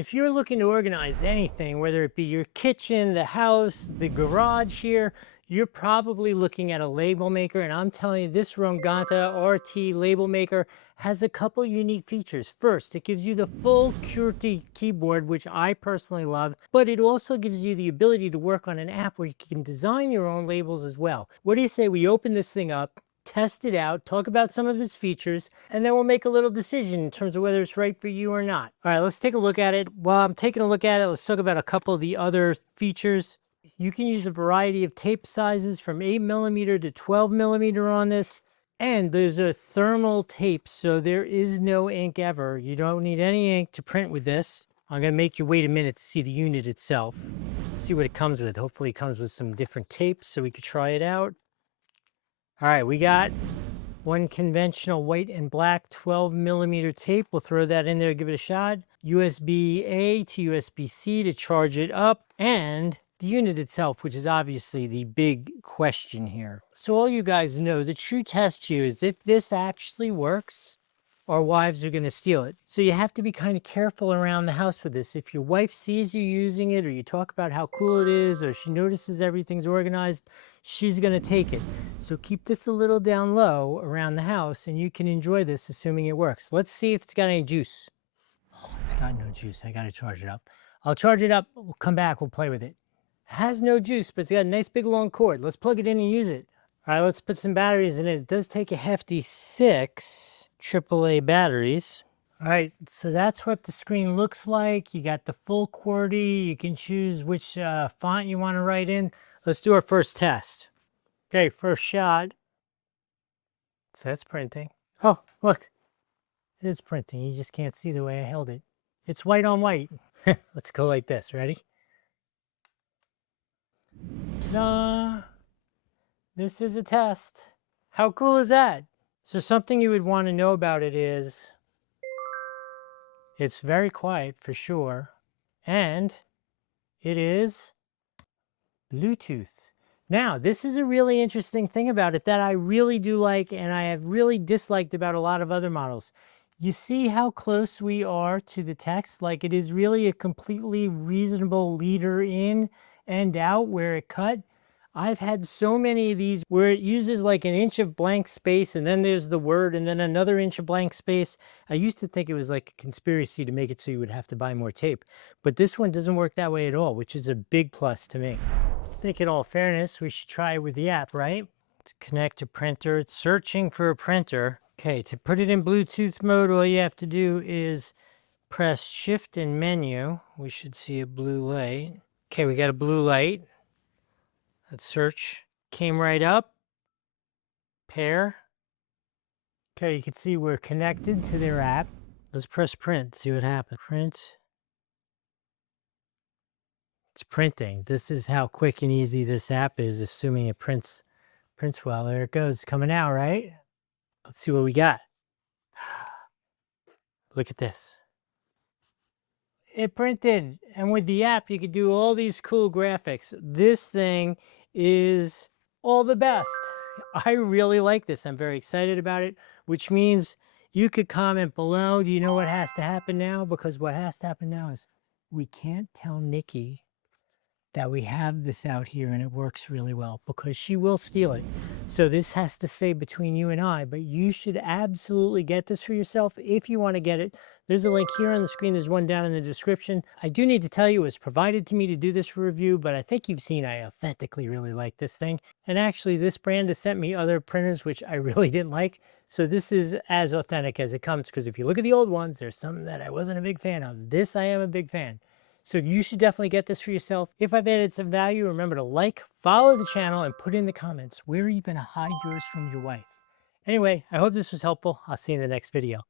If you're looking to organize anything, whether it be your kitchen, the house, the garage here, you're probably looking at a label maker. And I'm telling you, this Rongta RT label maker has a couple unique features. First, it gives you the full QWERTY keyboard, which I personally love, but it also gives you the ability to work on an app where you can design your own labels as well. What do you say we open this thing up, test it out, talk about some of its features, and then we'll make a little decision in terms of whether it's right for you or not. All right, let's take a look at it. While I'm taking a look at it, let's talk about a couple of the other features. You can use a variety of tape sizes from 8mm to 12mm on this. And those are thermal tapes, so there is no ink ever. You don't need any ink to print with this. I'm going to make you wait a minute to see the unit itself. Let's see what it comes with. Hopefully it comes with some different tapes so we could try it out. All right, we got one conventional white and black 12mm tape. We'll throw that in there, give it a shot. USB-A to USB-C to charge it up, and the unit itself, which is obviously the big question here. So all you guys know, the true test here is if this actually works, our wives are going to steal it. So you have to be kind of careful around the house with this. If your wife sees you using it, or you talk about how cool it is, or she notices everything's organized, she's going to take it. So keep this a little down low around the house, and you can enjoy this assuming it works. Let's see if it's got any juice. Oh, it's got no juice. I got to charge it up. I'll charge it up. We'll come back. We'll play with it. Has no juice, but it's got a nice big long cord. Let's plug it in and use it. All right, let's put some batteries in it. It does take a hefty 6 AAA batteries. All right, so that's what the screen looks like. You got the full QWERTY. You can choose which font you want to write in. Let's do our first test. Okay, first shot. So that's printing. Oh, look, it is printing. You just can't see the way I held it. It's white on white. Let's go like this. Ready? Ta-da! This is a test. How cool is that? So something you would want to know about it is it's very quiet for sure, and it is Bluetooth. Now, this is a really interesting thing about it that I really do like, and I have really disliked about a lot of other models. You see how close we are to the text? Like, it is really a completely reasonable leader in and out where it cut. I've had so many of these where it uses like an inch of blank space, and then there's the word, and then another inch of blank space. I used to think it was like a conspiracy to make it so you would have to buy more tape, but this one doesn't work that way at all, which is a big plus to me. I think in all fairness, we should try it with the app, right? To connect to printer, it's searching for a printer. Okay, to put it in Bluetooth mode, all you have to do is press Shift and Menu. We should see a blue light. Okay, we got a blue light. Let's search. Came right up. Pair. Okay, you can see we're connected to their app. Let's press print, see what happens. Print. It's printing. This is how quick and easy this app is, assuming it prints well. There it goes, coming out, right? Let's see what we got. Look at this. It printed, and with the app, you could do all these cool graphics. This thing is all the best. I really like this. I'm very excited about it, which means you could comment below. Do you know what has to happen now? Because what has to happen now is we can't tell Nikki that we have this out here and it works really well, because she will steal it. So this has to stay between you and I, but you should absolutely get this for yourself if you want to get it. There's a link here on the screen. There's one down in the description. I do need to tell you, it was provided to me to do this review, but I think you've seen I authentically really like this thing. And actually this brand has sent me other printers, which I really didn't like. So this is as authentic as it comes, because if you look at the old ones, there's some that I wasn't a big fan of. This I am a big fan. So you should definitely get this for yourself. If I've added some value, remember to like, follow the channel, and put in the comments where are you going to hide yours from your wife. Anyway, I hope this was helpful. I'll see you in the next video.